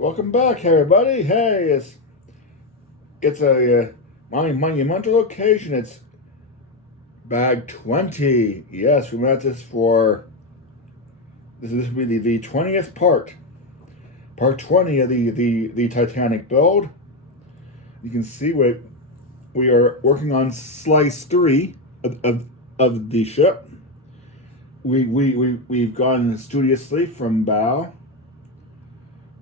Welcome back, everybody. Hey, it's a monumental occasion. It's bag 20. Yes, we met this for this will be the 20th part 20 of the Titanic build. You can see we are working on slice 3 of the ship. We've gone studiously from bow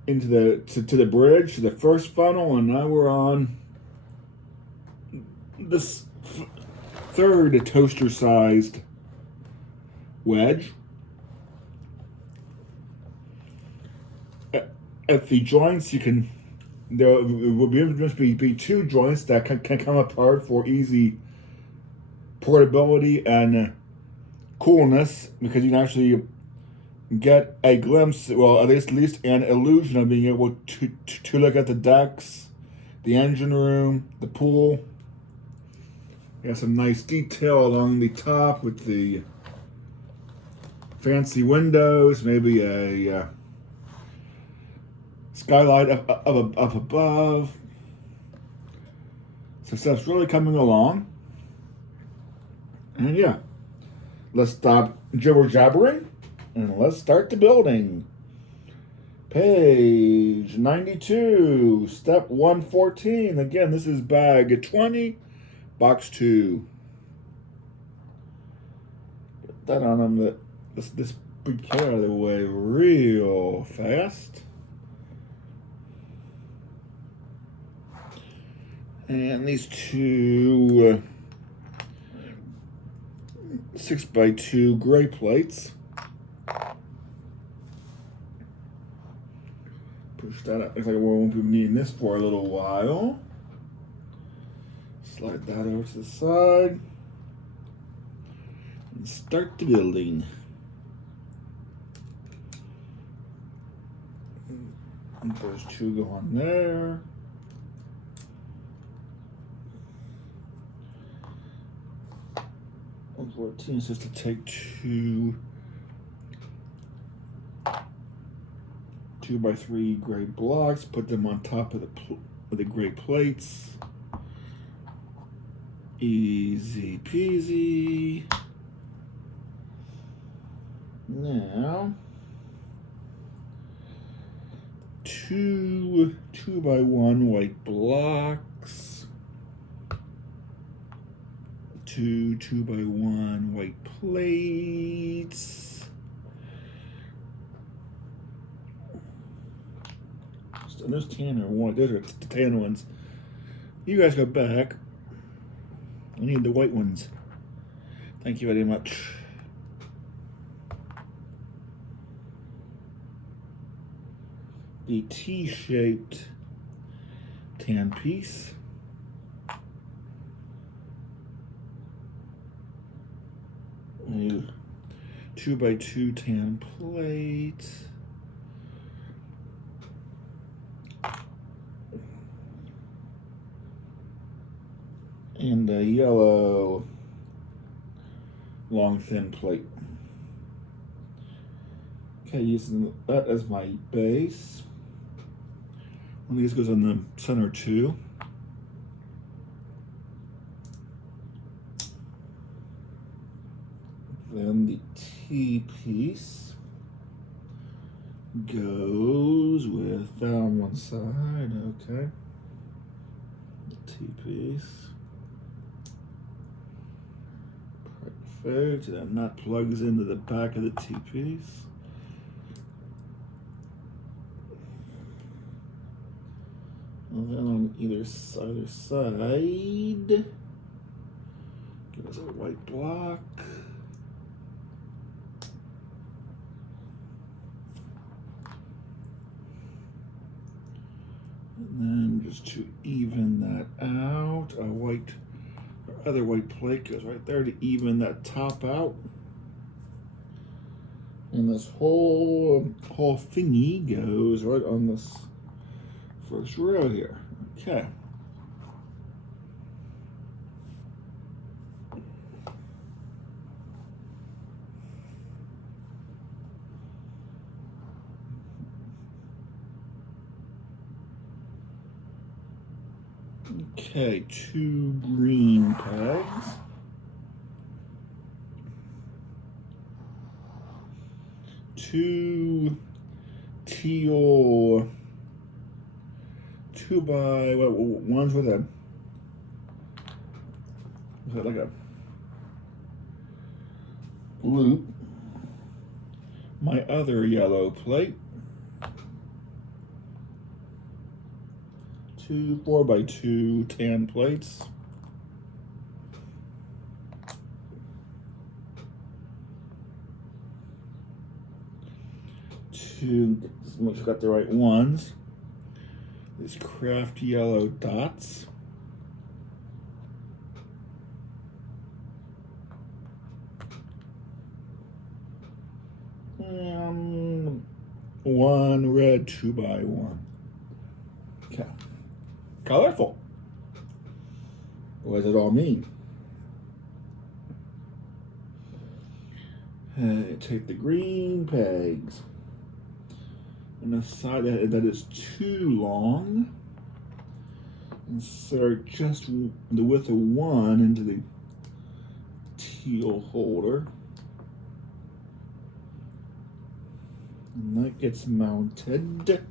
into to the bridge, to the first funnel, and now we're on this third toaster-sized wedge. At the joints, there will be two joints that can come apart for easy portability and coolness, because you can actually get a glimpse, well, at least an illusion of being able to look at the decks, the engine room, the pool. We have some nice detail along the top with the fancy windows, maybe a skylight up above. So stuff's really coming along. And yeah, let's stop jibber jabbering and let's start the building. Page 92, step 114. Again, this is bag 20, box 2. Put that on them. This big out of the way real fast. And these two 6x2 gray plates. Push that up. Looks like we won't be needing this for a little while. Slide that over to the side. And start the building. And those two go on there. And 14 is just to take two 2x3 gray blocks, put them on top of the gray plates. Easy peasy. Now, two 2x1 white blocks, two 2x1 white plates. And those tan are one. Those are the tan ones. You guys go back. I need the white ones. Thank you very much. The T-shaped tan piece. A 2x2 tan plate. And a yellow long thin plate. Okay, using that as my base. One of these goes on the center too. Then the T piece goes with that on one side, okay. The T piece. Perfect. That nut plugs into the back of the T piece. And then on either side give us a white block. And then just to even that out, other white plate goes right there to even that top out. And this whole thingy goes right on this first row here. Okay. Okay, 2 green pegs. 2 teal 2 by what one's with a like a loop. My other yellow plate. 2 4x2 tan plates. 2, make sure I got the right ones. These craft yellow dots. One red 2x1. Okay. Colorful. What does it all mean? Take the green pegs and decide that is too long. Insert just the width of 1 into the teal holder. And that gets mounted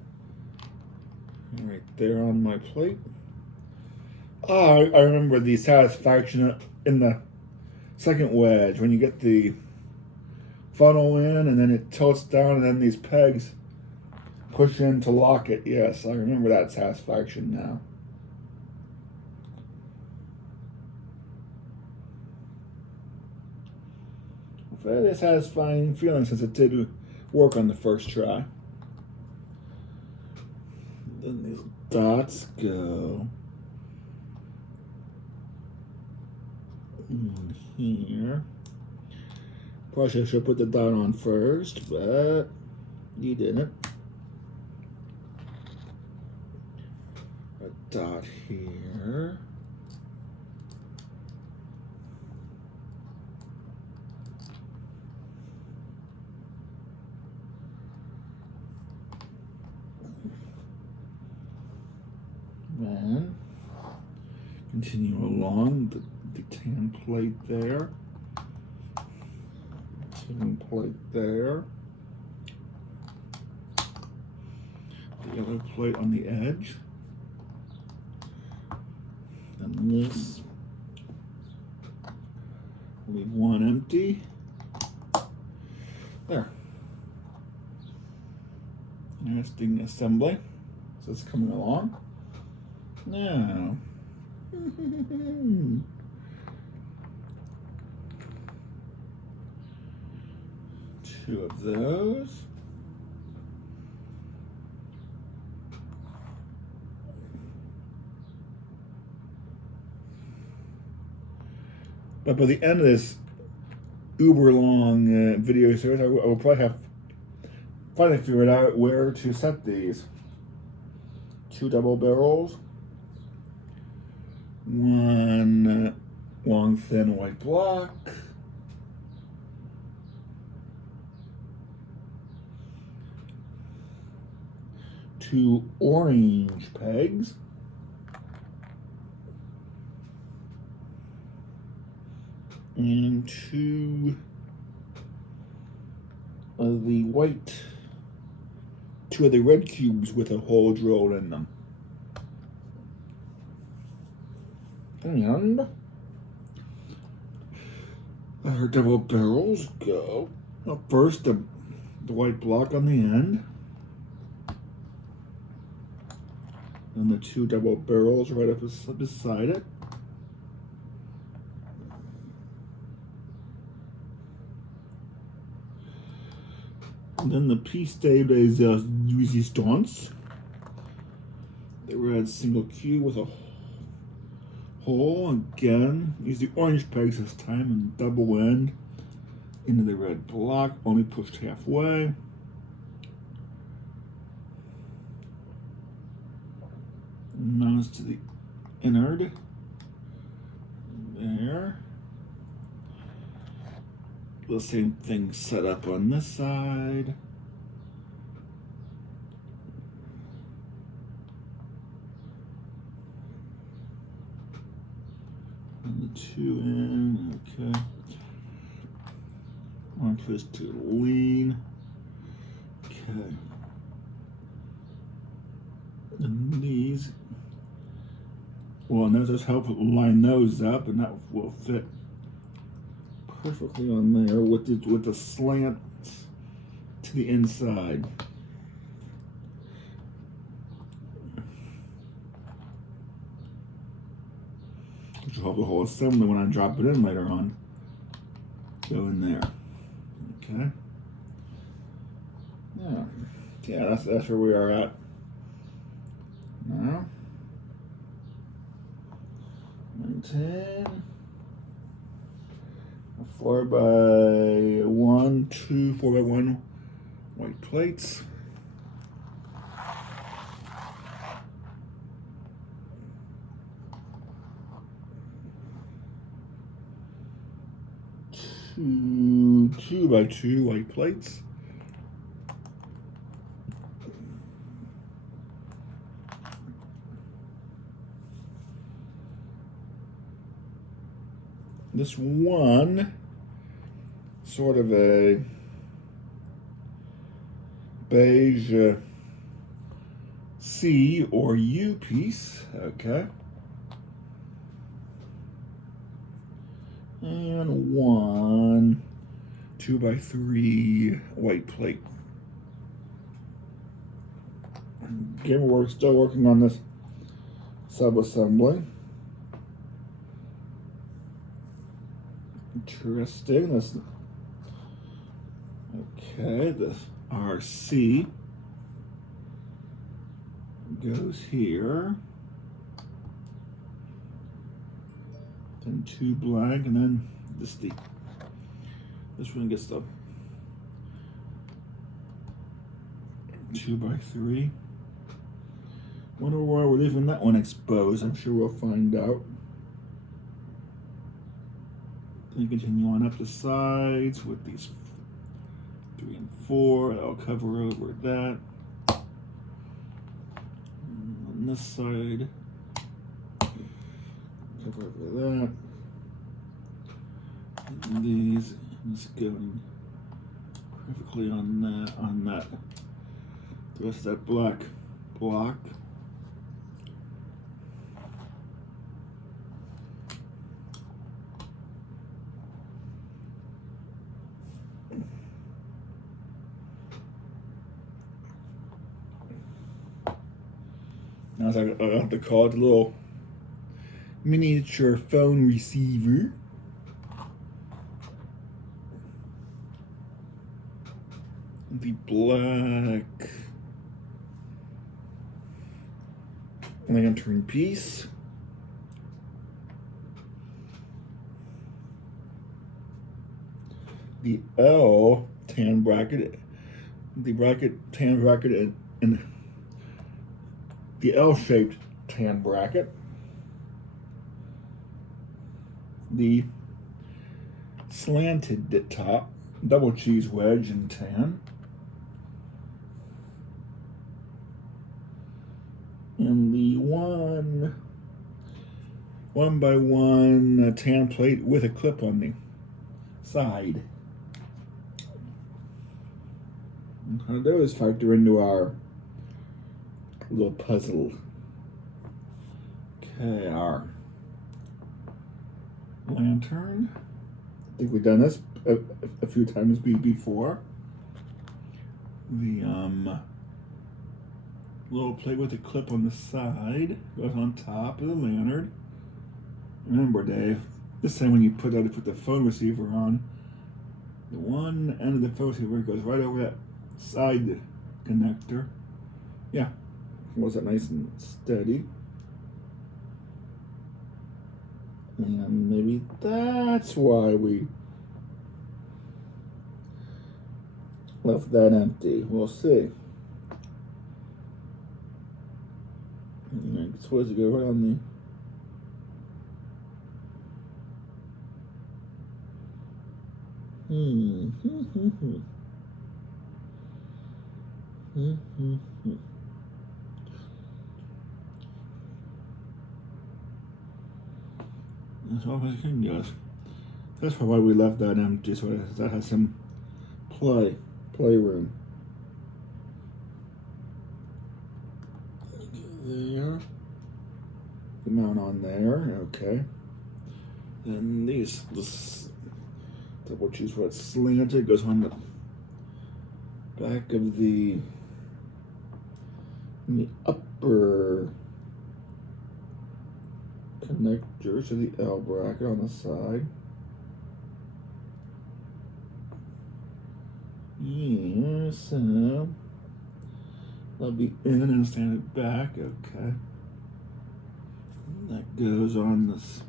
right there on my plate. Oh, I remember the satisfaction in the second wedge when you get the funnel in and then it tilts down and then these pegs push in to lock it. Yes, I remember that satisfaction now. Very satisfying feeling since it did work on the first try. Then these dots go in here. Probably should put the dot on first, but you didn't. A dot here. Then continue along the tan plate there, tan plate there, the yellow plate on the edge, and this, leave 1 empty, there. Interesting assembly, so it's coming along. Now, 2 of those. But by the end of this uber long video series, I will probably have finally figured out where to set these. 2 double barrels. 1 long thin white block. 2 orange pegs. And 2 of the white, 2 of the red cubes with a hole drilled in them. And our double barrels go. Up first, the white block on the end. And the 2 double barrels right up beside it. And then the piece de resistance. The red single cube with a hole. Again, use the orange pegs this time and double end into the red block, only pushed halfway. Mounts to the innard. There. The same thing set up on this side. And the 2 in, okay. One twist to lean. Okay. And these, well, those just help line those up, and that will fit perfectly on there with the slant to the inside. Which will help the whole assembly when I drop it in later on. Go in there. Okay. Yeah, that's where we are at now. 10. 4x1, 2 4x1 white plates. Two 2x2 white plates. This one, sort of a beige C or U piece, okay. And one 2x3 white plate. Again, we're still working on this sub-assembly. Interesting. This, okay, this RC goes here. Then 2 blank, and then this one gets the 2x3. Wonder why we're leaving that one exposed. I'm sure we'll find out. Then continue on up the sides with these 3 and 4. That'll cover over that. And on this side, cover over that. And these just going perfectly on that. The rest of that black block. Now I have to call it a little miniature phone receiver. The black lantern piece. The L tan bracket. The tan bracket and the L-shaped tan bracket. The slanted top, double cheese wedge in tan. And the one by one tan plate with a clip on the side. And how those factor into our little puzzle. Okay, our lantern. I think we've done this a few times before. The little plate with a clip on the side goes on top of the lantern. Remember, Dave, this time when you put the phone receiver on, the one end of the phone receiver goes right over that side connector. Yeah, was it nice and steady? And maybe that's why we left that empty. We'll see. It's supposed to go right on the As far as I can guess. That's probably why we left that empty, so that has some playroom. There. The mount on there, okay. Then this double choose what slanted goes on the back of the upper connector to the L bracket on the side. Yeah, so that'll be in and stand it back, okay. That goes on this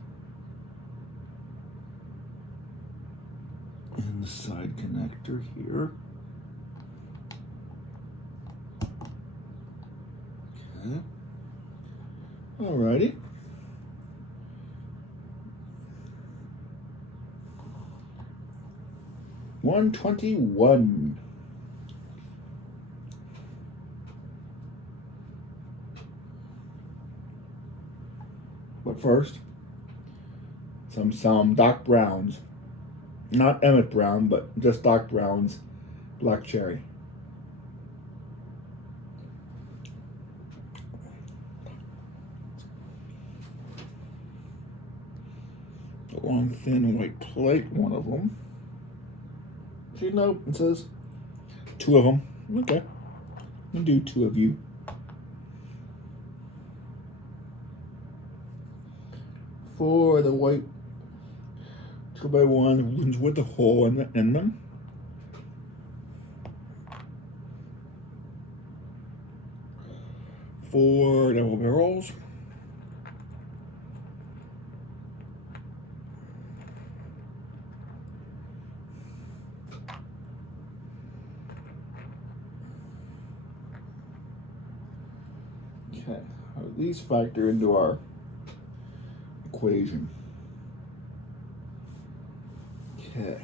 in the side connector here. Okay. Alrighty. $121. But first, some Doc Brown's. Not Emmett Brown, but just Doc Brown's Black Cherry. A long, thin white plate, one of them. See, no, it says two of them. Okay. I'll do two of you. For the white 2x1 ones with the hole in them. For double barrels. Okay, how do these factor into our equation? Okay.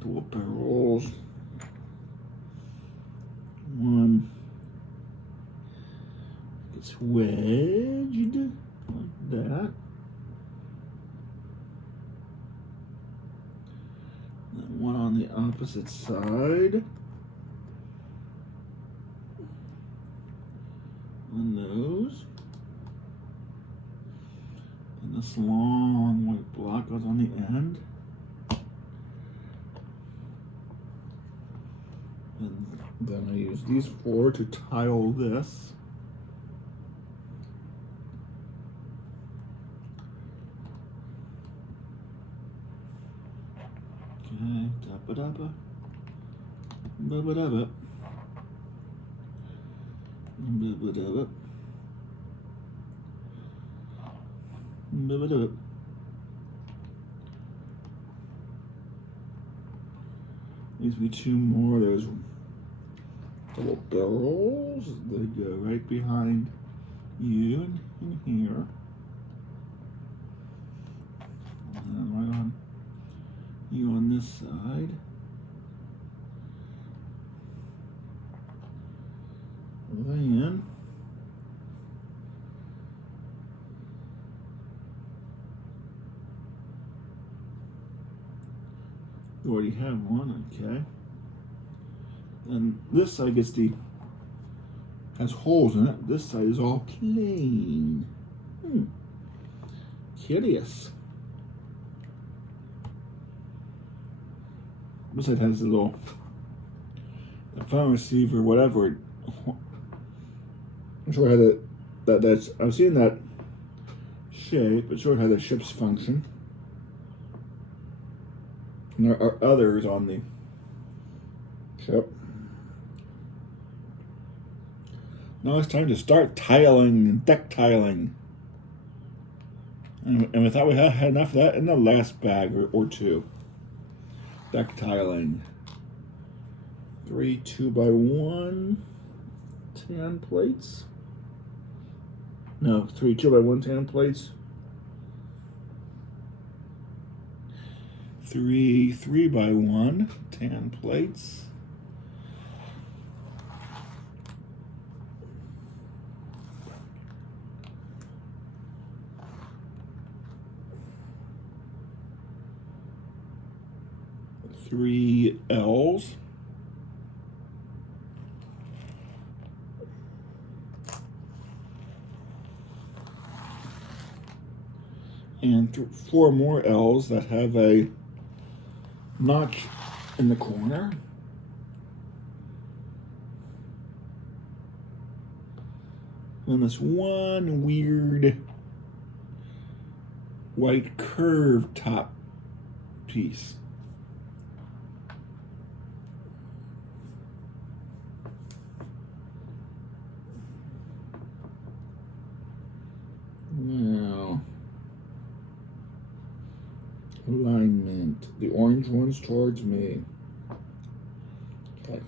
Dual barrels. One gets wedged like that. Then one on the opposite side. On those. And this long white block goes on the end. And then I use these four to tile this. Okay, dabba-dabba. Dabba-dabba. Dabba-dabba. Dabba-dabba. Needs to be two more of those double barrels. They go right behind you and here. And then right on you on this side. Then you already have one, okay. And this side has holes in it. This side is all plain. Curious. This side has a little phone receiver, whatever. I'm sure it had that's I've seen that shape, but sure it had a ship's function. And there are others on the ship. Now it's time to start tiling and deck tiling. And we thought we had enough of that in the last bag or two. Deck tiling. 3 2x1 tan plates. No, 3 2x1 tan plates. 3 3x1 tan plates. 3 L's. And 4 more L's that have a notch in the corner. And this one weird white curved top piece. Now, alignment. The orange one's towards me. Okay.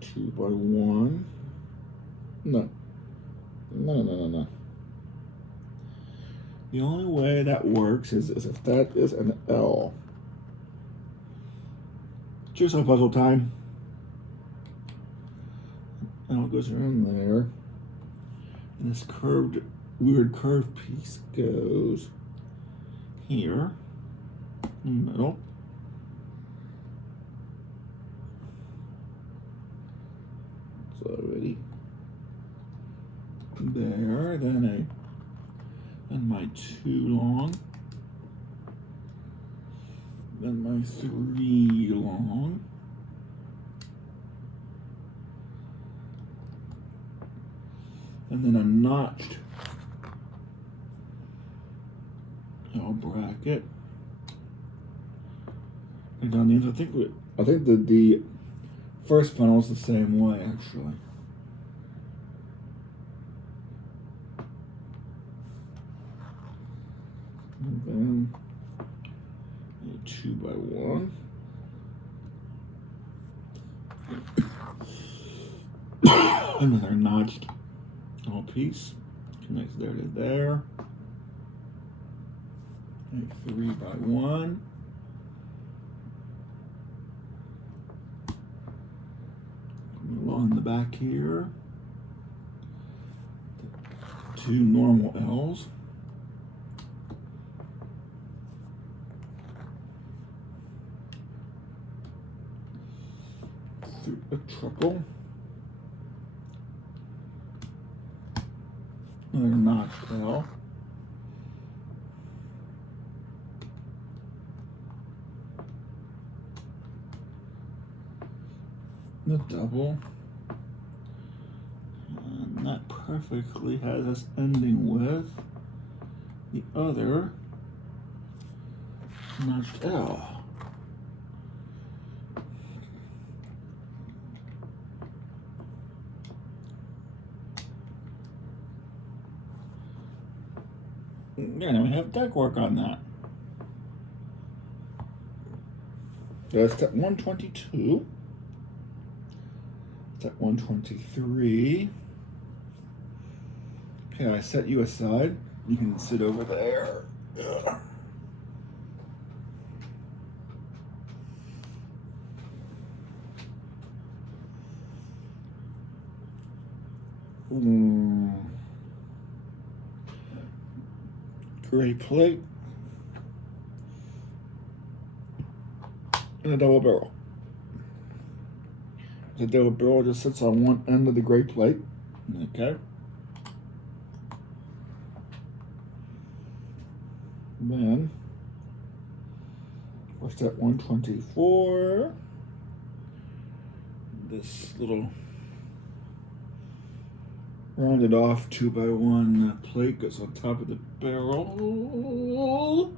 2 by 1. No. No. The only way that works is if that is an L. Jigsaw puzzle time. L goes around there. And this weird curved piece goes here, in the middle. It's already there. Then my 2 long. Then my 3 long. And then a notched L bracket. And on the ends, I think the first funnel is the same way actually. And then a 2 by 1. Another notched L piece connects there to there. A 3 by 1. Along the back here, 2 normal L's. Through a triple. Another notched L. The double. And that perfectly has us ending with the other notched L. Yeah, now we have deck work on that. That's step 122. Step 123. Okay, I set you aside. You can sit over there. Ugh. Gray plate. And a double barrel. The double barrel just sits on one end of the gray plate. Okay. Then, for step 124, this little rounded off 2 by 1 plate goes on top of the barrel.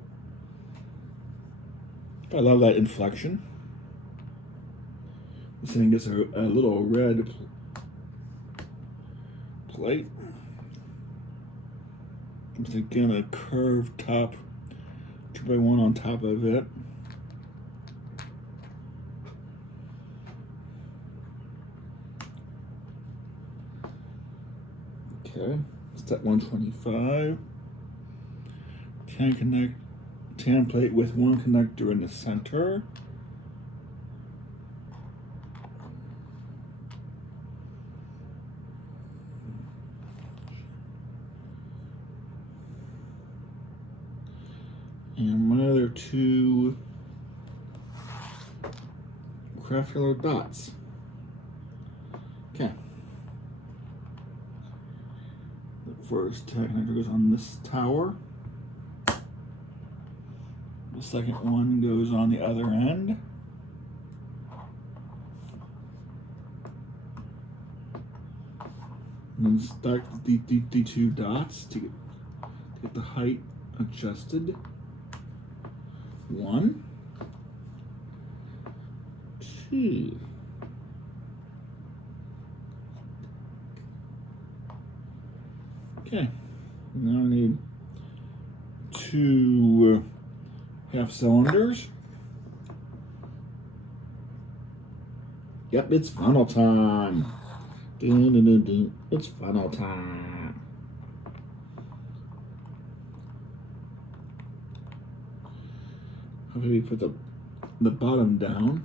I love that inflection. This thing gets a little red plate. It's again a curved top 2 by 1 on top of it. Okay, step 125. Tan plate with 1 connector in the center. And my other 2 craft yellow dots. Okay. The first tag connector goes on this tower. The second one goes on the other end. And then stack the 2 dots to get the height adjusted. 1, 2. Okay, now I need 2 half cylinders. Yep, it's funnel time. Dun, dun, dun, dun. It's funnel time. How do we put the bottom down?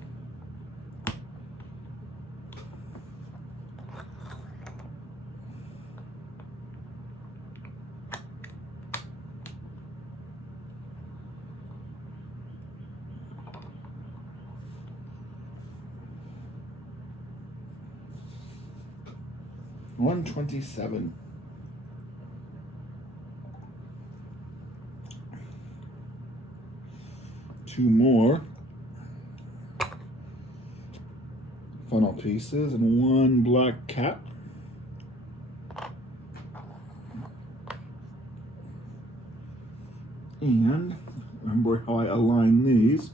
$127. Two more funnel pieces and 1 black cap. And remember how I align these.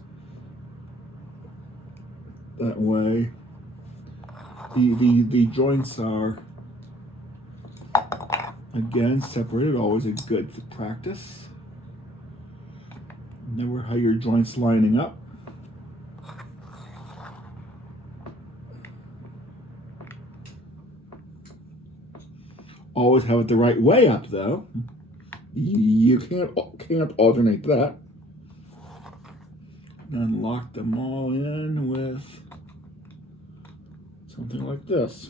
That way the joints are again separated, always a good practice. Remember how your joints lining up. Always have it the right way up though. You can't alternate that. Then lock them all in with something like this.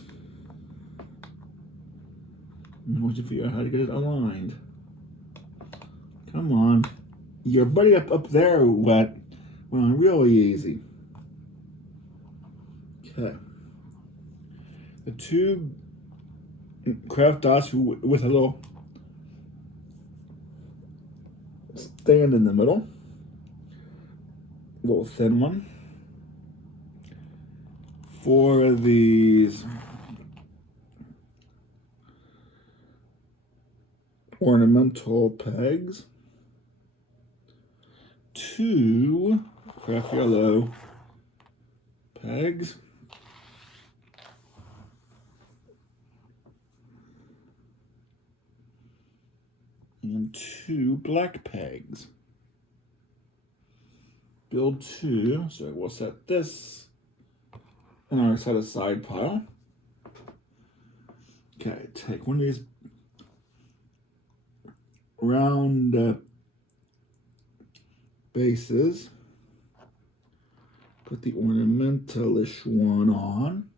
And once you figure out how to get it aligned. Come on. Your buddy up there went on really easy. Okay. The 2 craft dots with a little stand in the middle. A little thin one. 4 of these ornamental pegs. 2 craft yellow pegs. And 2 black pegs. Build 2, so we'll set this in our set aside pile. Okay, take one of these round bases, put the ornamentalish one on.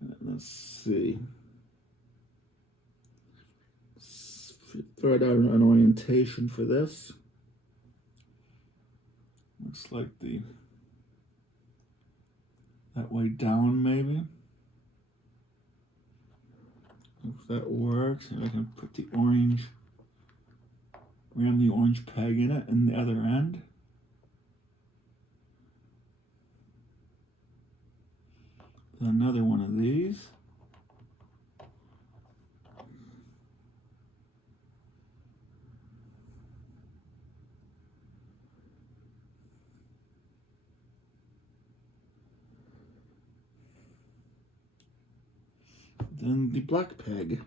And let's see. Throw out an orientation for this. Looks like that way down maybe. If that works, I can put the orange, ram the orange peg in it in the other end. Then another one of these. Then the black peg.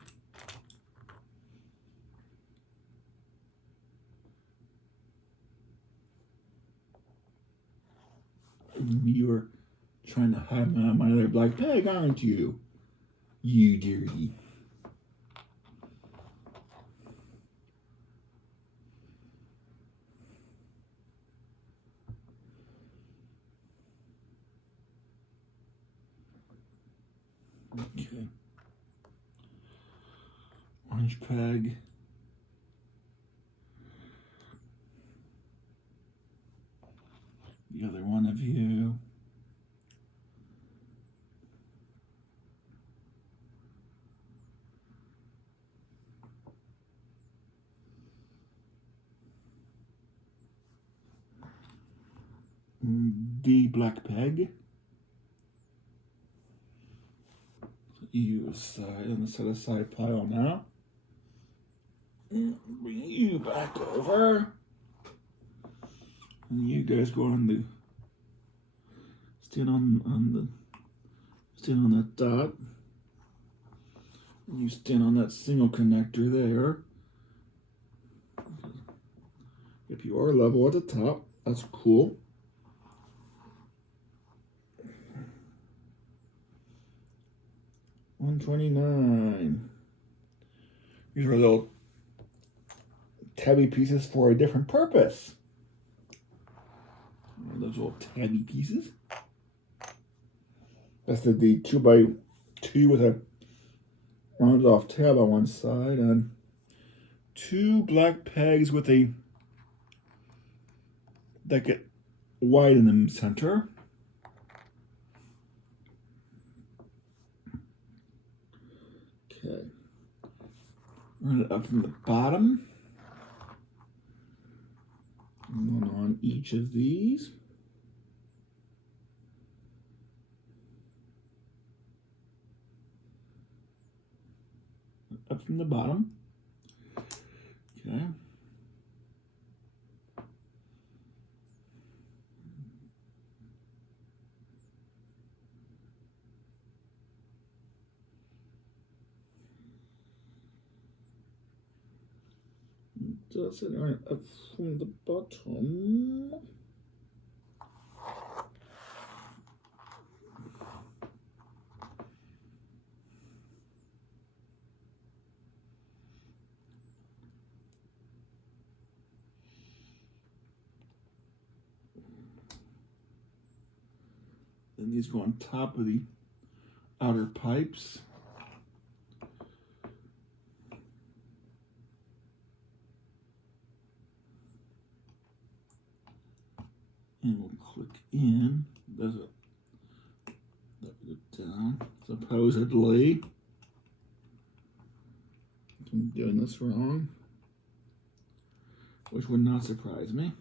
You're trying to hide my other black peg, aren't you? You dirty. Okay. Orange peg. the other one of you. The black peg. You aside on the set aside pile now. And bring you back over. And you guys go on the stand on that dot. And you stand on that single connector there. If you are level at the top, that's cool. $129. These are little tabby pieces for a different purpose. Those little tabby pieces. That's the 2x2 with a rounded off tab on one side, and 2 black pegs with a that get wide in the center. Okay. Run it up from the bottom. And one on each of these. Up from the bottom. Okay. Does it run up from the bottom? Then these go on top of the outer pipes. And we'll click in. Does it? That go down. Supposedly. I'm doing this wrong, which would not surprise me.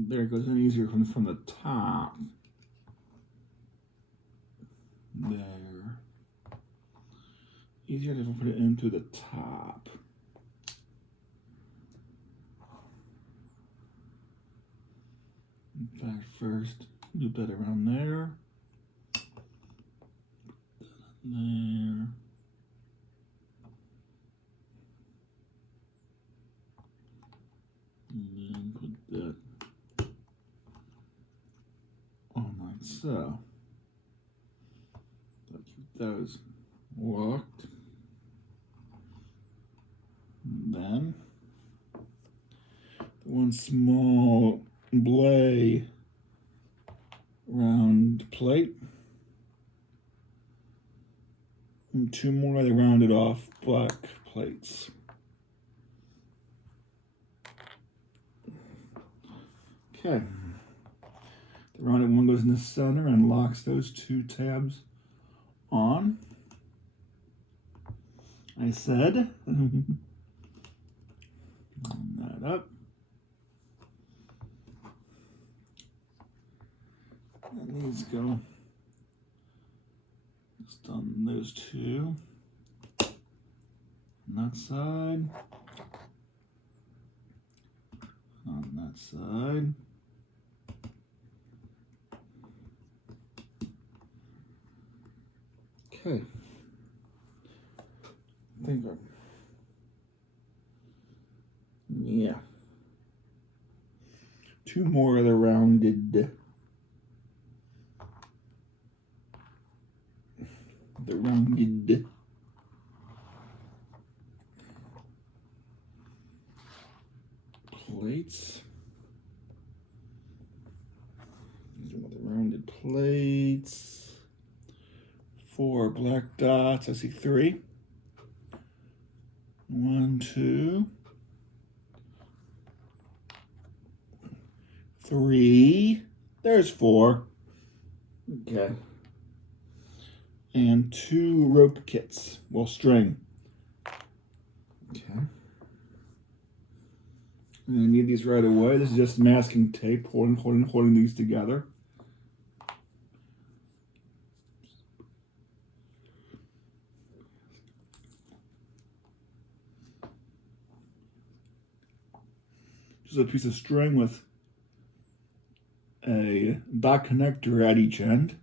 There it goes in easier from the top. There. Easier to put it into the top. In fact, first loop that around there. There. And then put that on like so. So keep those locked. And then one small blade round plate. And 2 more of the rounded off black plates. Okay. The rounded one goes in the center and locks those 2 tabs on. I said. And that that up. And these go just on those two. On that side. On that side. Okay. I think yeah. Two more of the rounded plates. These are the rounded plates. 4 black dots. I see 3. 1, 2, 3. There's 4. Okay. And 2 rope kits. Well, string. Okay. I'm going to need these right away. This is just masking tape holding these together. Just a piece of string with a dot connector at each end.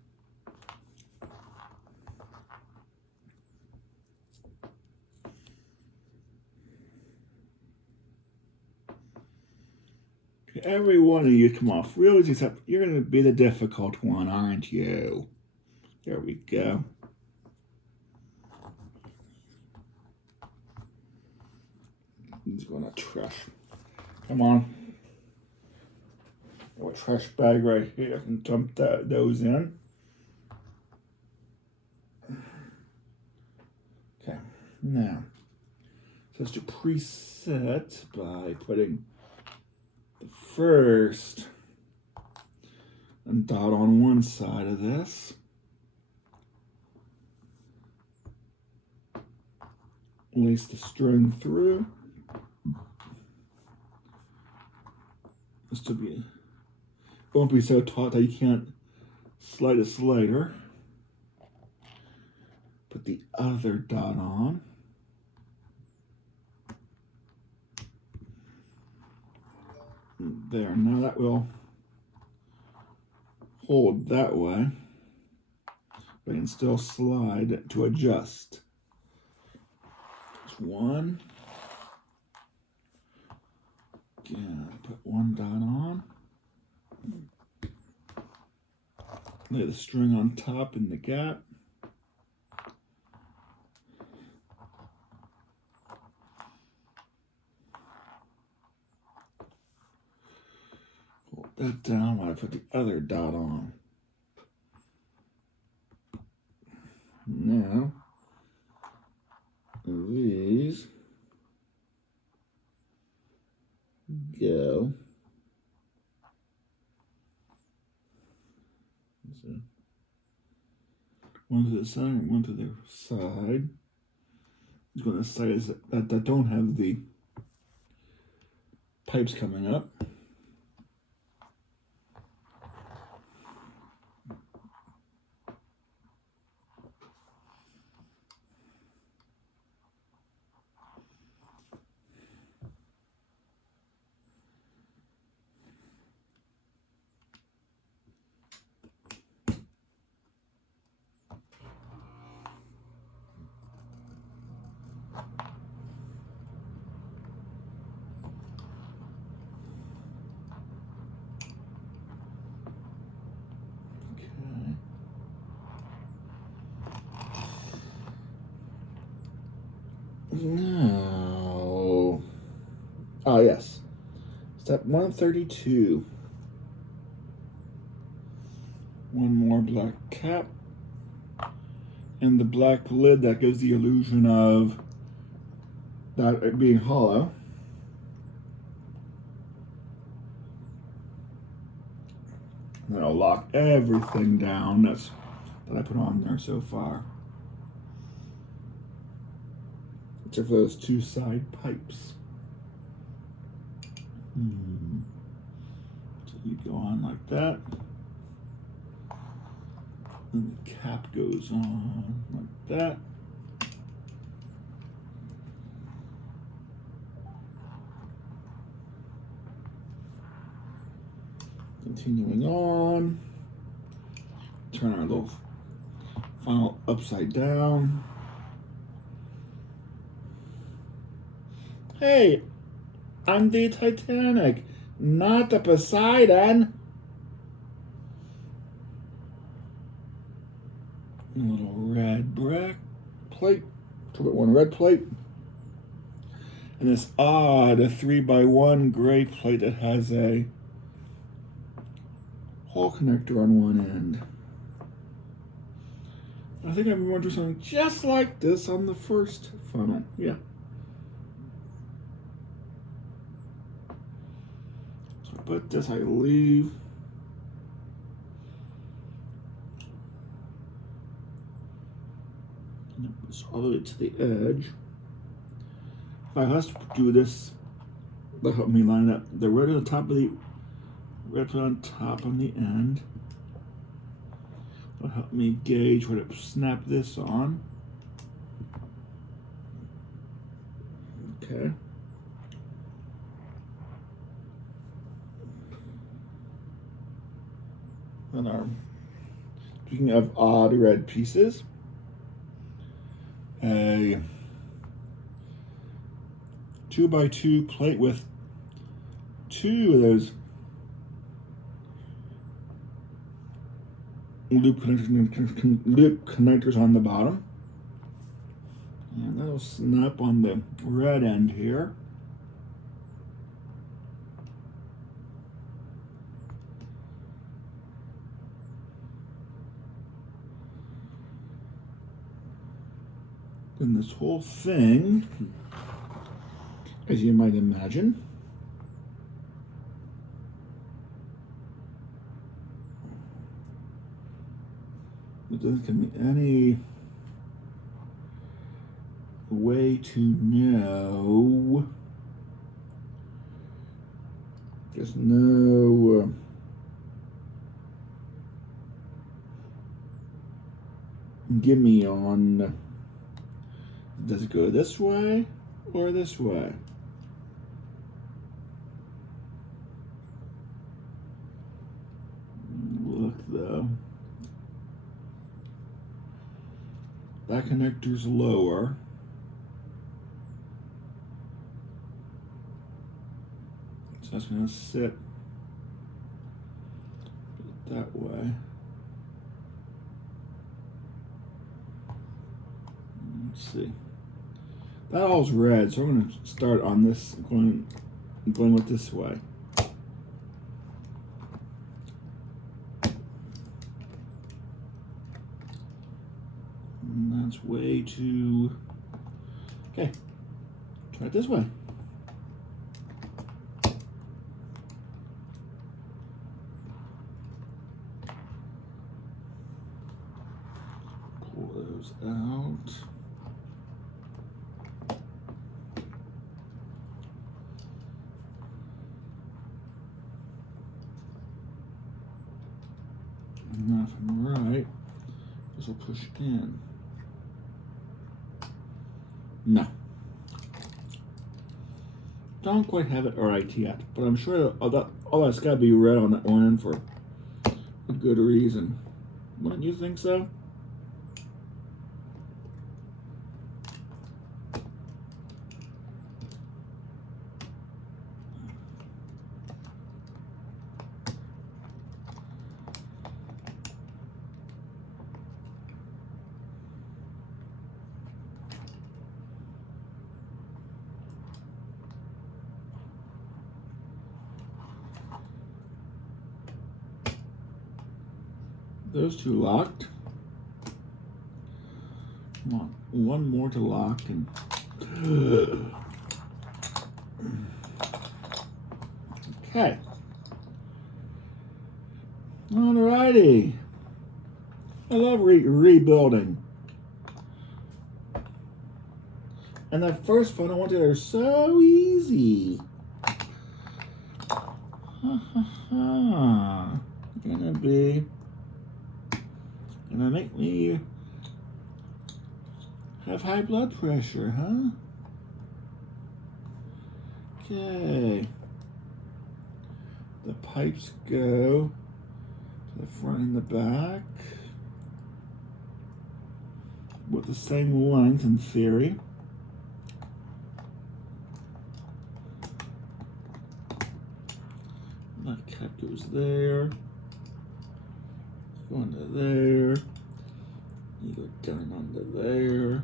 Every one of you come off real easy, except you're going to be the difficult one, aren't you? There we go. He's going to trash. Come on. Got a trash bag right here. I can dump those in. Okay. Now, so to preset by putting the first dot on one side of this. Lace the string through. This to be, it won't be so taut that you can't slide a slider. Put the other dot on. There, now that will hold that way, but I can still slide to adjust. There's one. Again, put one dot on. Lay the string on top in the gap. Hold that down while I put the other dot on. Now, these go. So, one to the center and one to the side. It's going to sides that don't have the pipes coming up. Now, oh yes, step 132. One more black cap, and the black lid that gives the illusion of that it being hollow. And then I'll lock everything down that I put on there so far. Except for those two side pipes. So you go on like that. And the cap goes on like that. Continuing on. Turn our little funnel upside down. Hey, I'm the Titanic, not the Poseidon. A little red plate. Put one red plate. And this odd 3x1 gray plate that has a hole connector on one end. I think I'm going to do something just like this on the first funnel. Yeah. So I put this, I leave. And it goes all the way to the edge. If I have to do this, that'll help me line up the red on the top of the red on top on the end. That'll help me gauge where to snap this on. Okay. And our, speaking of odd red pieces, a 2x2 plate with two of those loop connectors on the bottom, and that'll snap on the red end here. Then this whole thing, as you might imagine, it doesn't give me any way to know. There's no gimme on, does it go this way or this way? Look though. That connector's lower. So that's going to sit that way. Let's see. That all's red, so I'm going to start on this, going with this way. And that's way too. Okay, try it this way. Pull those out. Now if I'm right, this will push in. No. Don't quite have it right yet, but I'm sure all that's got to be red on that one end for a good reason. Wouldn't you think so? Those two locked. Want one more to lock and okay. Alrighty. I love rebuilding. And that first fun I went to, they're so easy. Gonna make me have high blood pressure, huh? Okay. The pipes go to the front and the back with the same length in theory. That cap goes there, go into there, you go down onto there.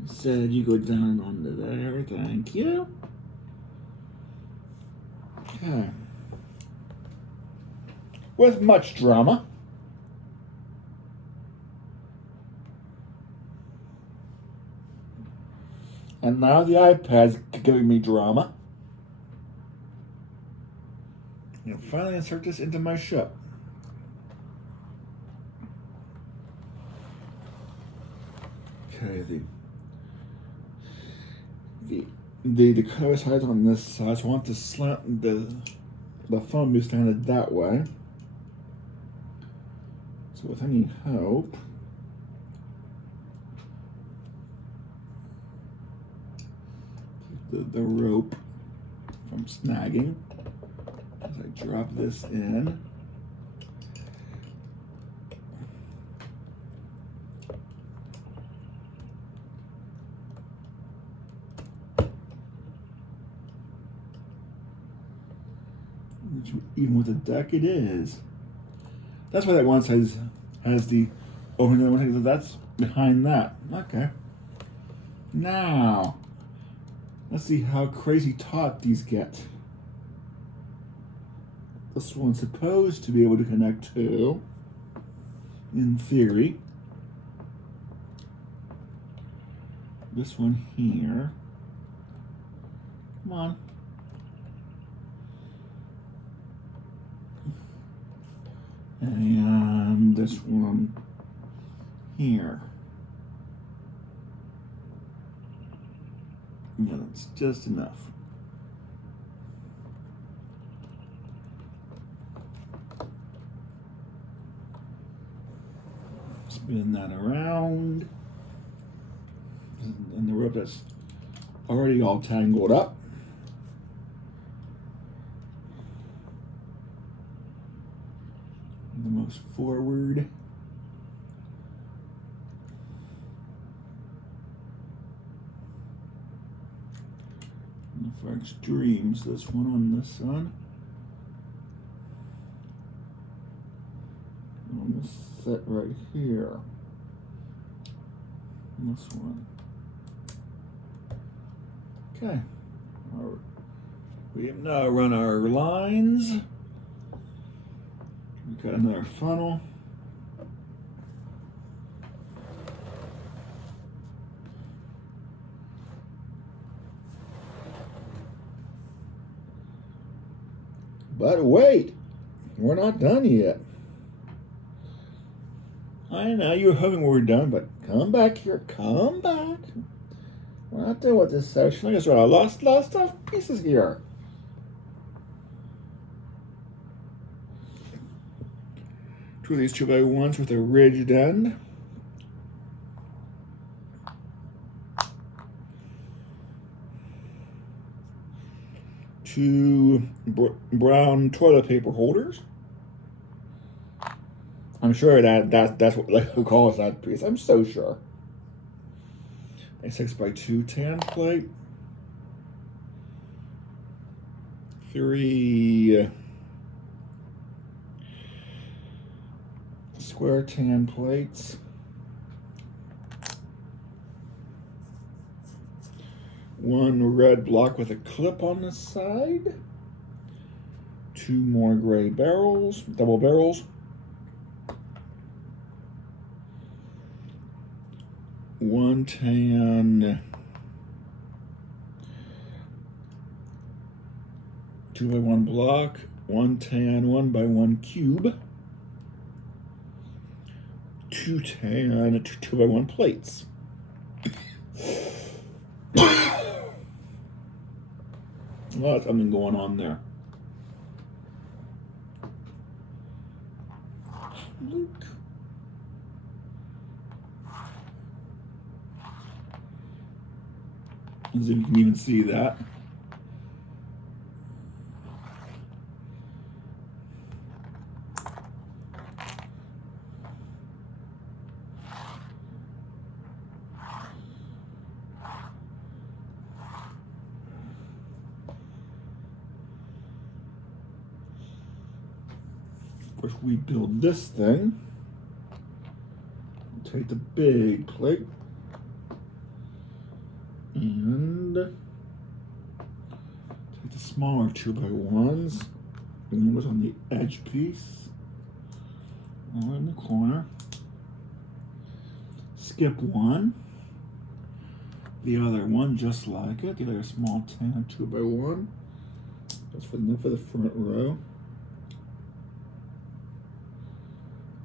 Instead, you go down onto there, thank you. Okay. With much drama. And now the iPad's giving me drama. And finally insert this into my ship. Okay, the cover side's on this side, so I want to slant the phone be slanted that way. So with any help, keep the rope from snagging as I drop this in. Even with the deck, it is. That's why that one side has the open, the one side that's behind that. Okay. Now, let's see how crazy taut these get. This one's supposed to be able to connect to, in theory. This one here. Come on. And this one here. Yeah, that's just enough. Spin that around. And the rope that's already all tangled up. The most forward. And for extremes, this one on this side. On this set right here. And this one. Okay. We have now run our lines. We've got another funnel. But wait, we're not done yet. I know you were hoping we were done, but come back here, come back. We're not done with this section. I just got a lot of stuff pieces here. Two of these 2x1s with a ridged end. Two brown toilet paper holders. I'm sure that's what who calls that piece. I'm so sure. A 6x2 tan plate. 3 square tan plates. 1 red block with a clip on the side. 2 more gray barrels, double barrels. 1 tan 2x1 block, 1 tan 1x1 cube, 2 tan 2x1 plates. Well, that's something going on there. Look. As if you can even see that. Of course, we build this thing. Take the big plate and take the smaller 2x1s. And what's on the edge piece, or in the corner. Skip one. The other one, just like it. The other small tan 2x1. That's for the front row.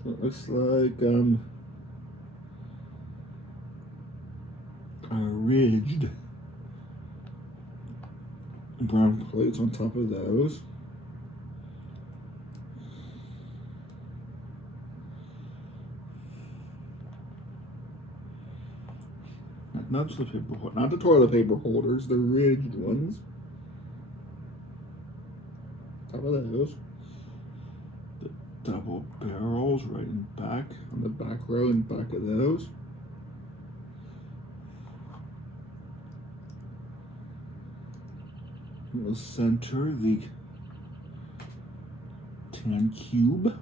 It looks like ridged brown plates on top of those. Not the paper, not the toilet paper holders, the ridged ones. Top of those. The double barrels right in back, on the back row and back of those. We'll center the tan cube.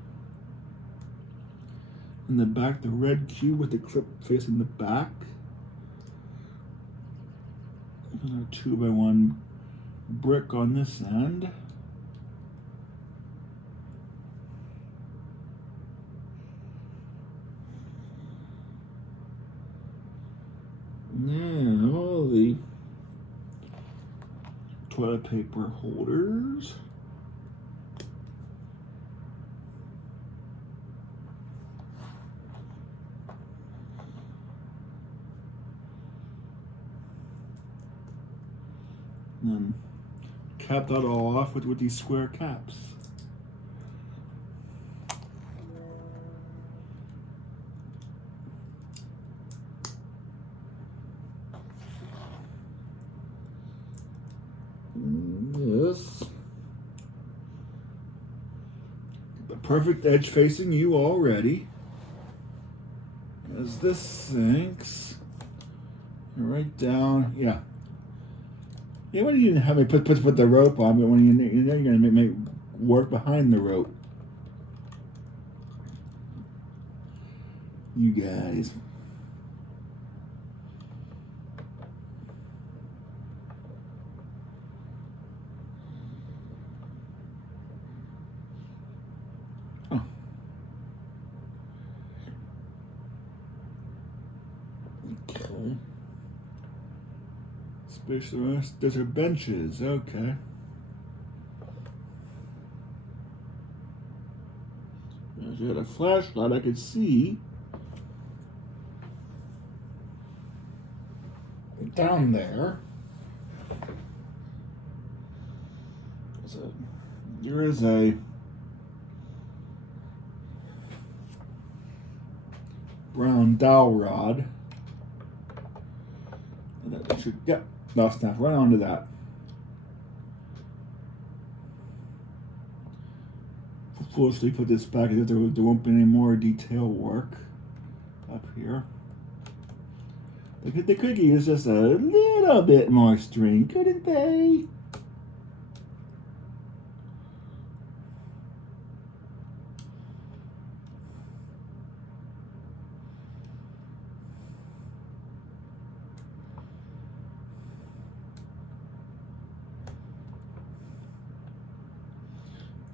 In the back, the red cube with the clip facing the back. Another 2x1 brick on this end. Now the toilet paper holders. And then cap that all off with these square caps. This, the perfect edge facing you already. As this sinks right down, yeah. Yeah, when you didn't have me put the rope on, but when you know you're gonna make work behind the rope. You guys. Oh. Okay. Space the rest. Those are benches. Okay. If you had a flashlight, I could see down there. There is a brown dowel rod. And that should, yep, that'll snap right onto that. Foolishly put this back as if there won't be any more detail work up here. They could use just a little bit more string, couldn't they?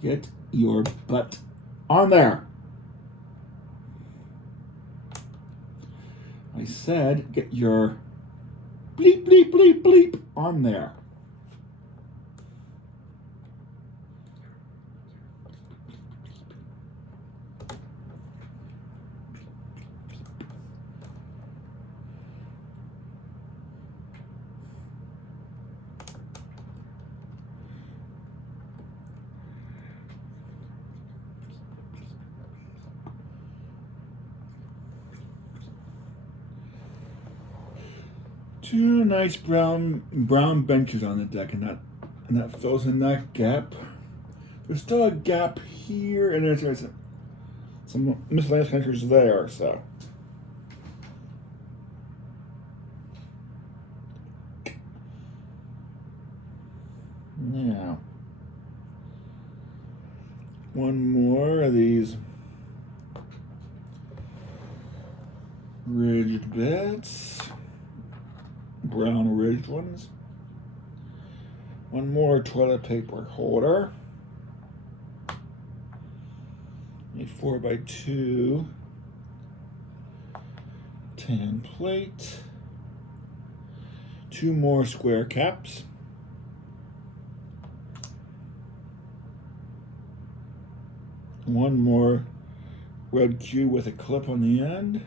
Get your butt on there. I said, get your bleep, bleep, bleep, bleep on there. Two nice brown benches on the deck, and that fills in that gap. There's still a gap here, and there's some miscellaneous furnitures there. So now one more of these ridged beds, brown ridged ones. One more toilet paper holder. A 4x2 tan plate. Two more square caps. One more red cube with a clip on the end.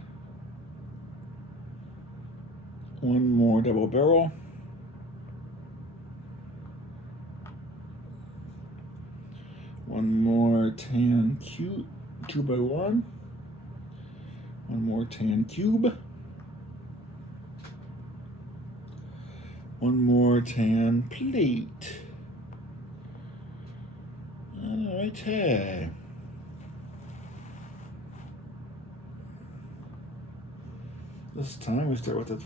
One more double barrel. One more tan cube, 2x1. One more tan cube. One more tan plate. All right, hey. This time we start with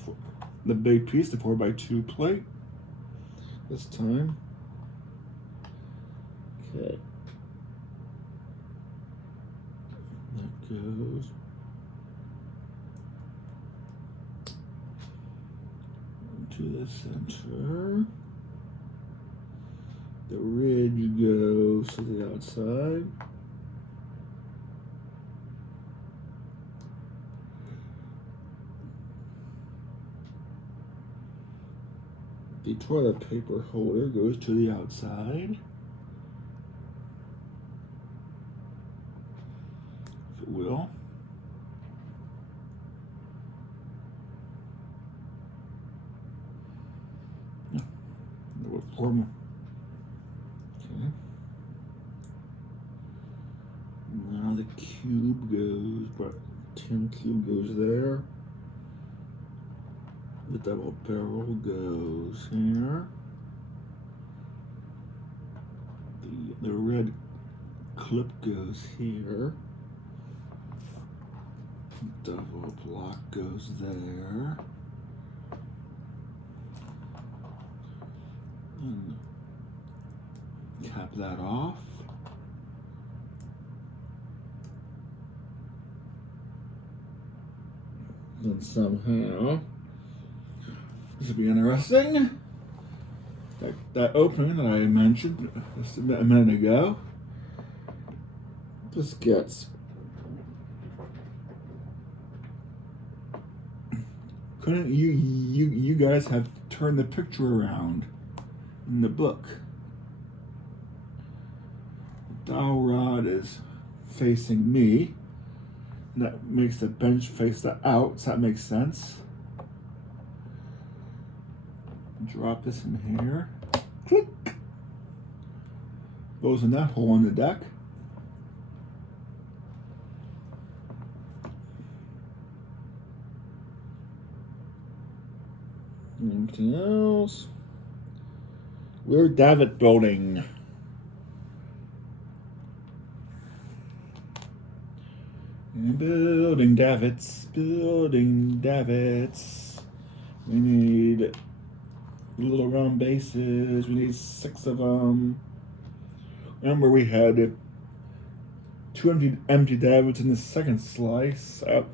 the big piece, the 4x2 plate. This time. Okay. That goes. To the center. The ridge goes to the outside. The toilet paper holder goes to the outside. If it will. No, there were four more. Okay. Now the cube goes, but tin cube goes there. The double barrel goes here. The red clip goes here. Double block goes there. And cap that off. Then somehow, this will be interesting. That opening that I mentioned just a minute ago just gets couldn't you guys have turned the picture around in the book? The dowel rod is facing me. And that makes the bench face out, so that makes sense. Drop this in here. Click. Goes in that hole in the deck. Anything else? We're Davitt building. Building davits, building davits. We need little round bases. We need 6 of them. Remember, we had 2 empty davits in the second slice. Up.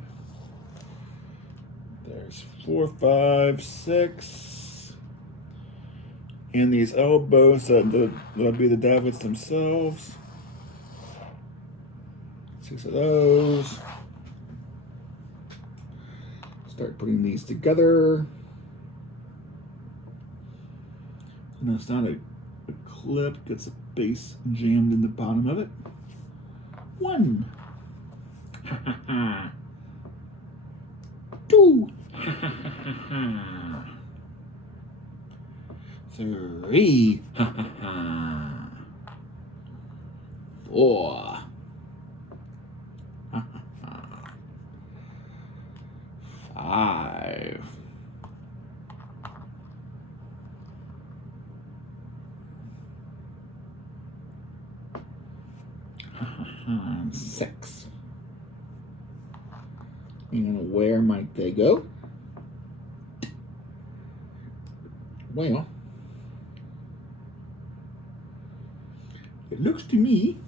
There's 4, 5, 6. And these elbows, that'll be the davits themselves. 6 of those. Start putting these together. And it's not a clip, gets a base jammed in the bottom of it. 1. 2. 3. 4. 5. times 6. And where might they go? Well, it looks to me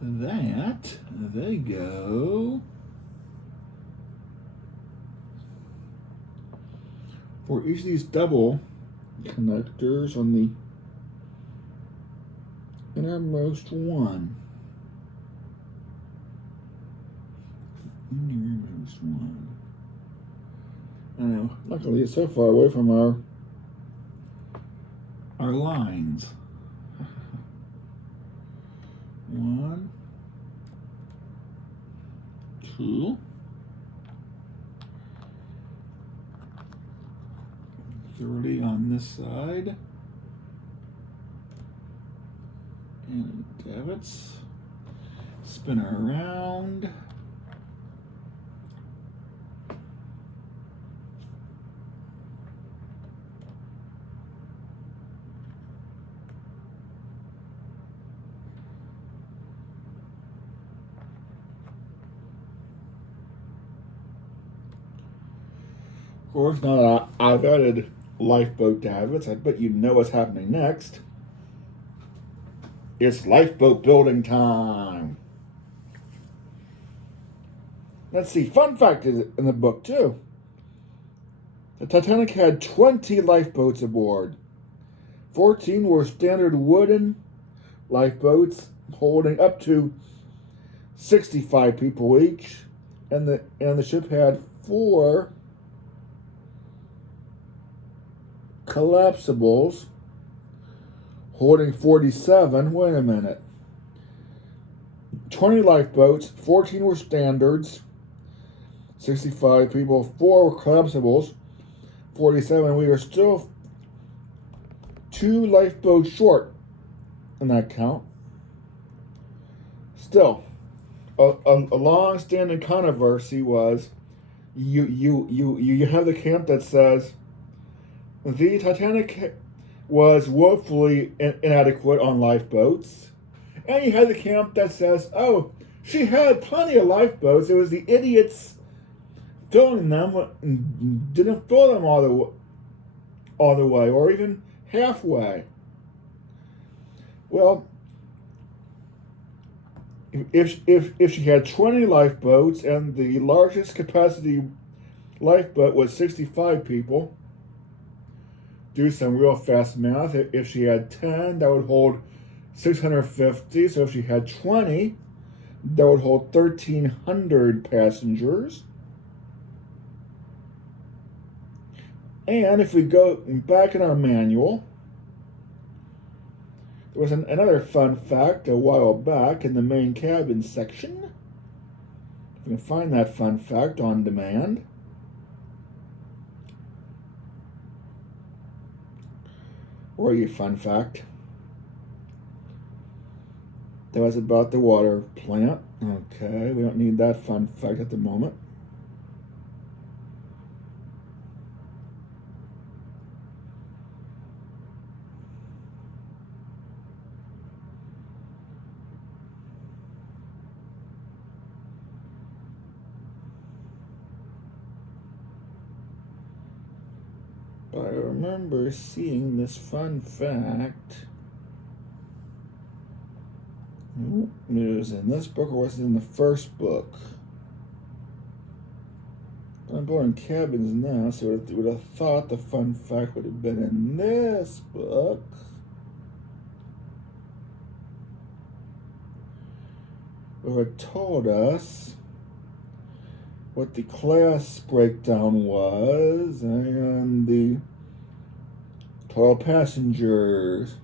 that they go for each of these double connectors on the innermost one. Innermost one. I know, luckily it's so far away from our lines. 1, 2, 30 on this side, and davits, spin around. Of course, now that I've added lifeboat davits, I bet you know what's happening next. It's lifeboat building time. Let's see, fun fact is in the book too. The Titanic had 20 lifeboats aboard. 14 were standard wooden lifeboats holding up to 65 people each, and the ship had 4 collapsibles holding 47. Wait a minute. 20 lifeboats, 14 were standards, 65 people, 4 were collapsibles, 47. We are still 2 lifeboats short in that count. Still, a long-standing controversy was you have the camp that says the Titanic was woefully inadequate on lifeboats, and you had the camp that says, oh, she had plenty of lifeboats. It was the idiots filling them and didn't fill them all the way, or even halfway. Well, if she had 20 lifeboats and the largest capacity lifeboat was 65 people, do some real fast math. If she had 10, that would hold 650. So if she had 20, that would hold 1,300 passengers. And if we go back in our manual, there was another fun fact a while back in the main cabin section. If we can find that fun fact on demand. Or your fun fact. That was about the water plant. Okay, we don't need that fun fact at the moment. But I remember seeing this fun fact. It was in this book, or was it in the first book? I'm building cabins now, so I would have thought the fun fact would have been in this book. Who had told us what the class breakdown was and the total passengers.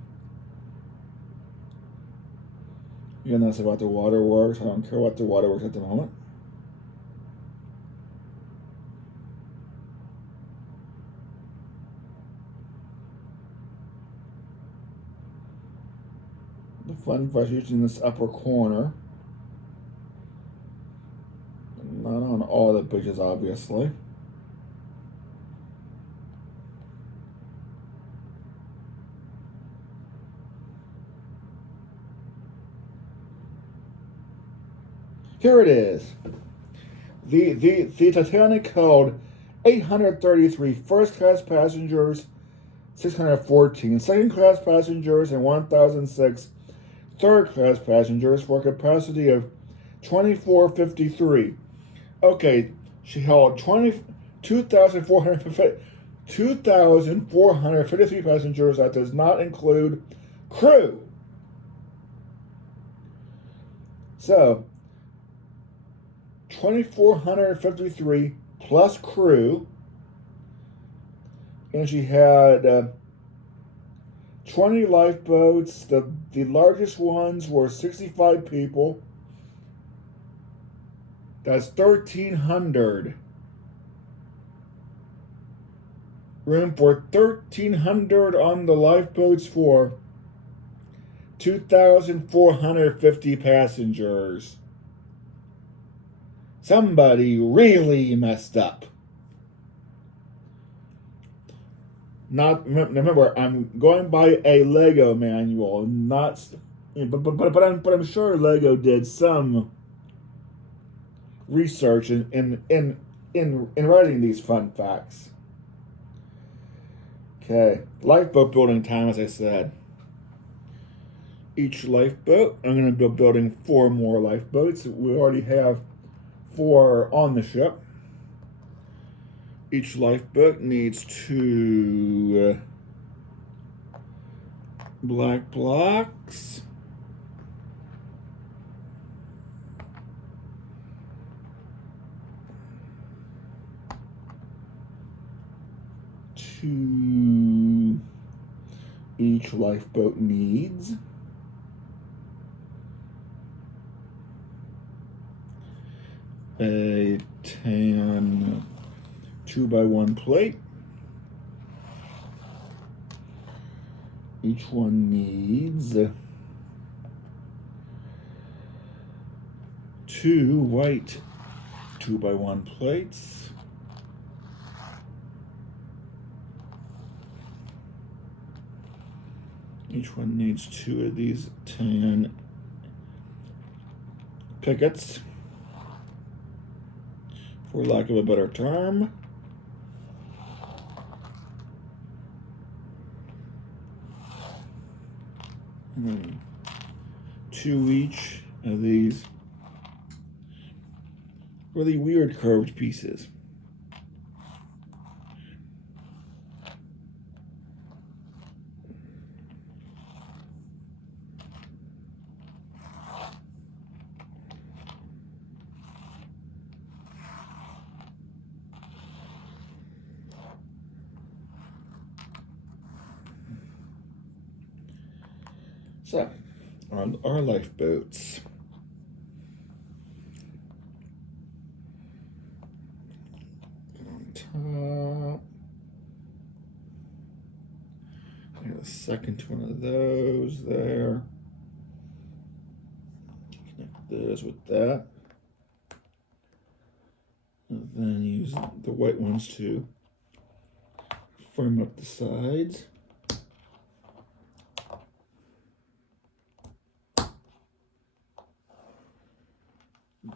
You know, that's about the waterworks. I don't care what the waterworks at the moment. The fun fact is usually in this upper corner. Not on all the bridges, obviously. Here it is. The Titanic held 833 first-class passengers, 614 second-class passengers, and 1,006 third-class passengers for a capacity of 2,453. Okay, she held 2,453 passengers. That does not include crew. So, 2,453 plus crew. And she had 20 lifeboats. The largest ones were 65 people. That's 1,300. Room for 1,300 on the lifeboats for 2,450 passengers. Somebody really messed up. Remember, I'm going by a Lego manual, not. But I'm sure Lego did some research in writing these fun facts. Okay, lifeboat building time, as I said. Each lifeboat, I'm going to be building 4 more lifeboats. We already have 4 on the ship. Each lifeboat needs 2 black blocks. Each lifeboat needs a tan 2x1 plate. Each one needs 2 white 2x1 plates. Each one needs 2 of these tan pickets, for lack of a better term. And then 2 each of these really weird curved pieces. So, on our lifeboats. On top. And a second one of those there. Connect those with that. And then use the white ones to firm up the sides.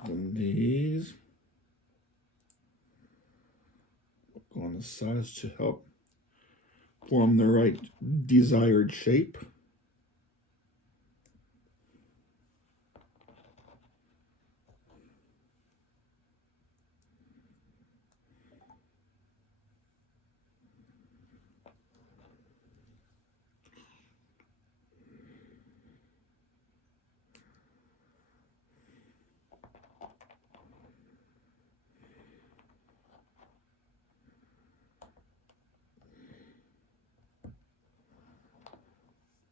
And these go on the sides to help form the right desired shape.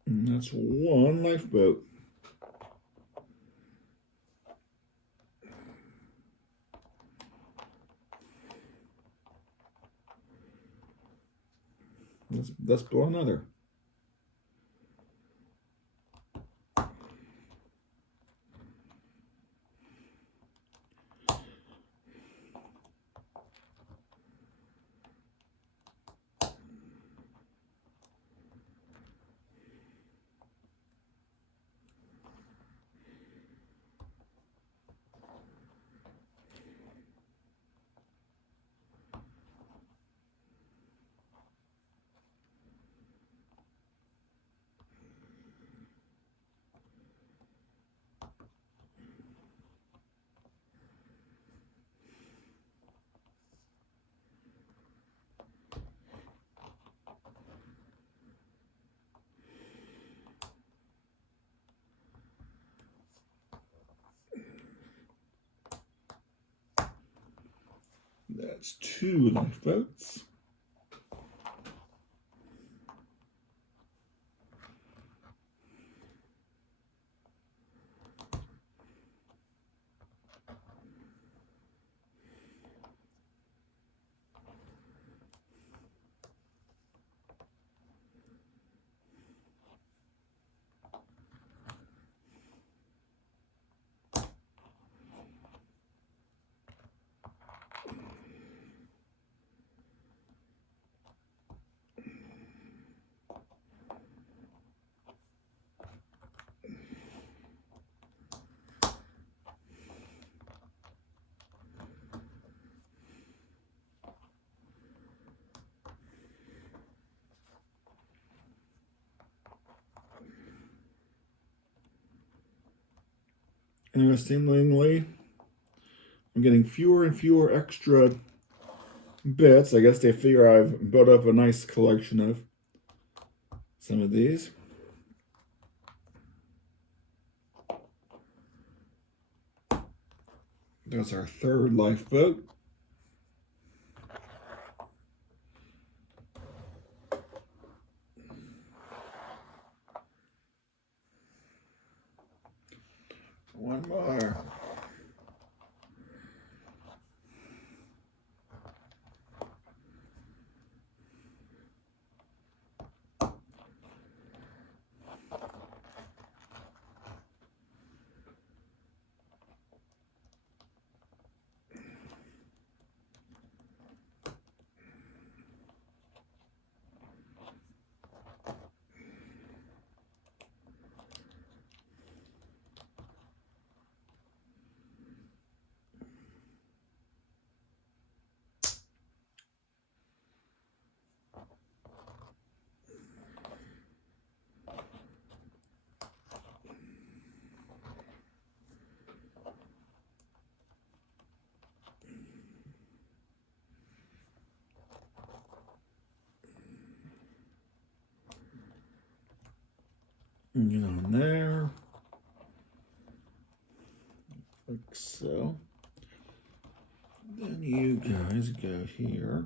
And that's one lifeboat. Let's blow another. That's 2 lifeboats. Interestingly, I'm getting fewer and fewer extra bits. I guess they figure I've built up a nice collection of some of these. That's our 3rd lifeboat. One more. Get on there, like so. Then you guys go here.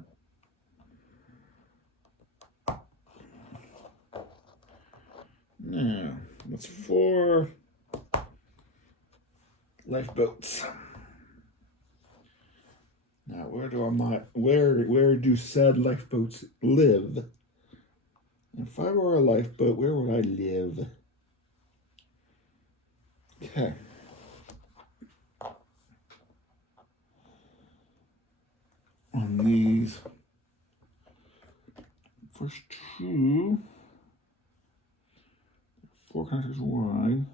Now, that's 4 lifeboats. Now, where do said lifeboats live? If I were a lifeboat, where would I live? Okay. On these first 2, 4 connectors wide.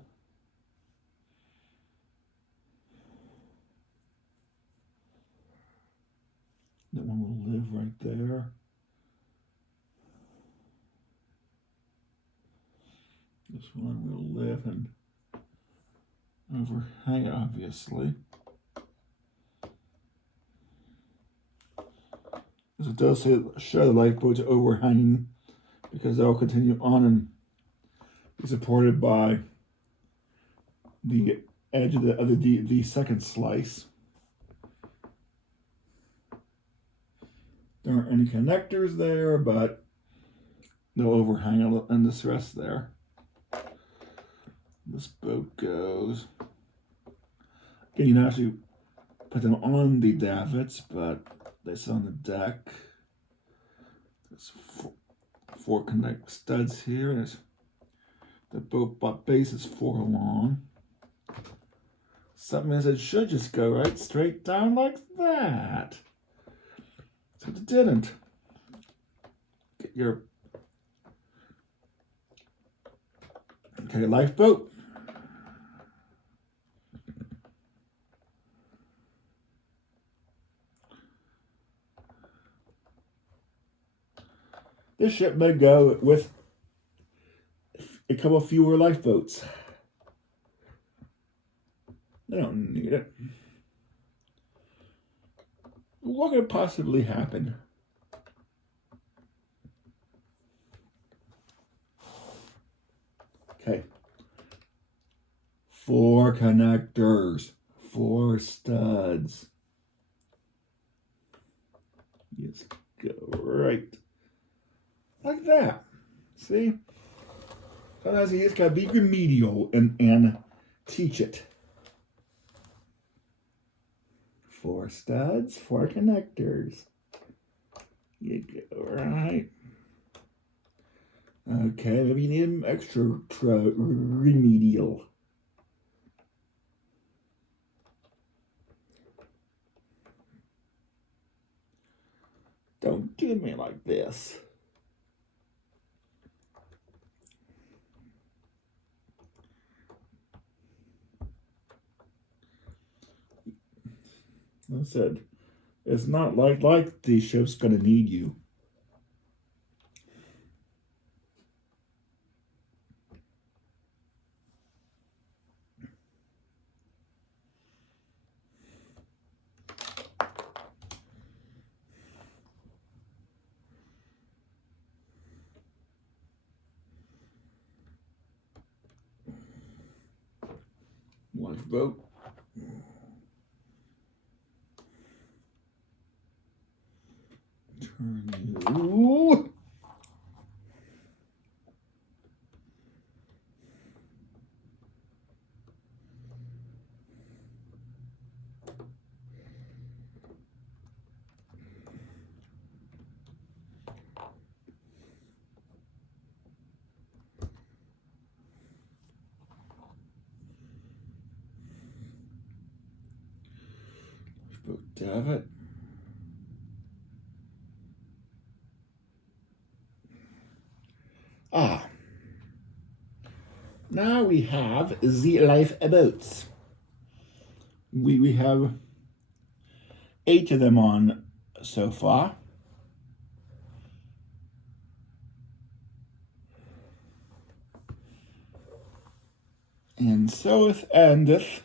That one will live right there. This one will live and overhang, obviously. As it does say, show the lifeboats overhanging, because they'll continue on and be supported by the edge of the second slice. There aren't any connectors there, but they'll overhang a little in this rest there. This boat goes. Again, you can actually put them on the davits, but they sit on the deck. There's 4 connect studs here. There's the boat base is 4 long. Something is it should just go right straight down like that. Except it didn't. Get your lifeboat. This ship may go with a couple fewer lifeboats. They don't need it. What could possibly happen? Okay. 4 connectors, 4 studs. Just go right like that. See? Sometimes you just gotta be remedial and teach it. 4 studs, 4 connectors. You go right. Okay, maybe you need an extra remedial. Don't do me like this. I said, it's not like the ship's gonna need you. Lifeboat. Turn you. Lifeboat davit. Ah. Now we have the lifeboats. We have 8 of them on so far. And so endeth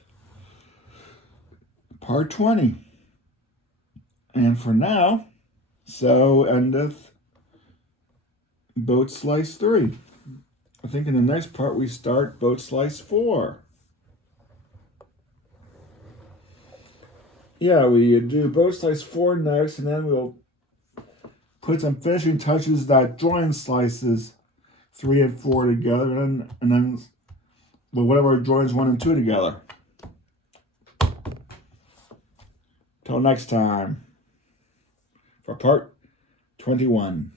part 20. And for now, so endeth boat slice 3. I think in the next part we start boat slice 4. Yeah, we do boat slice 4 next, and then we'll put some finishing touches that join slices 3 and 4 together, and then well, whatever joins 1 and 2 together. Till next time for part 21.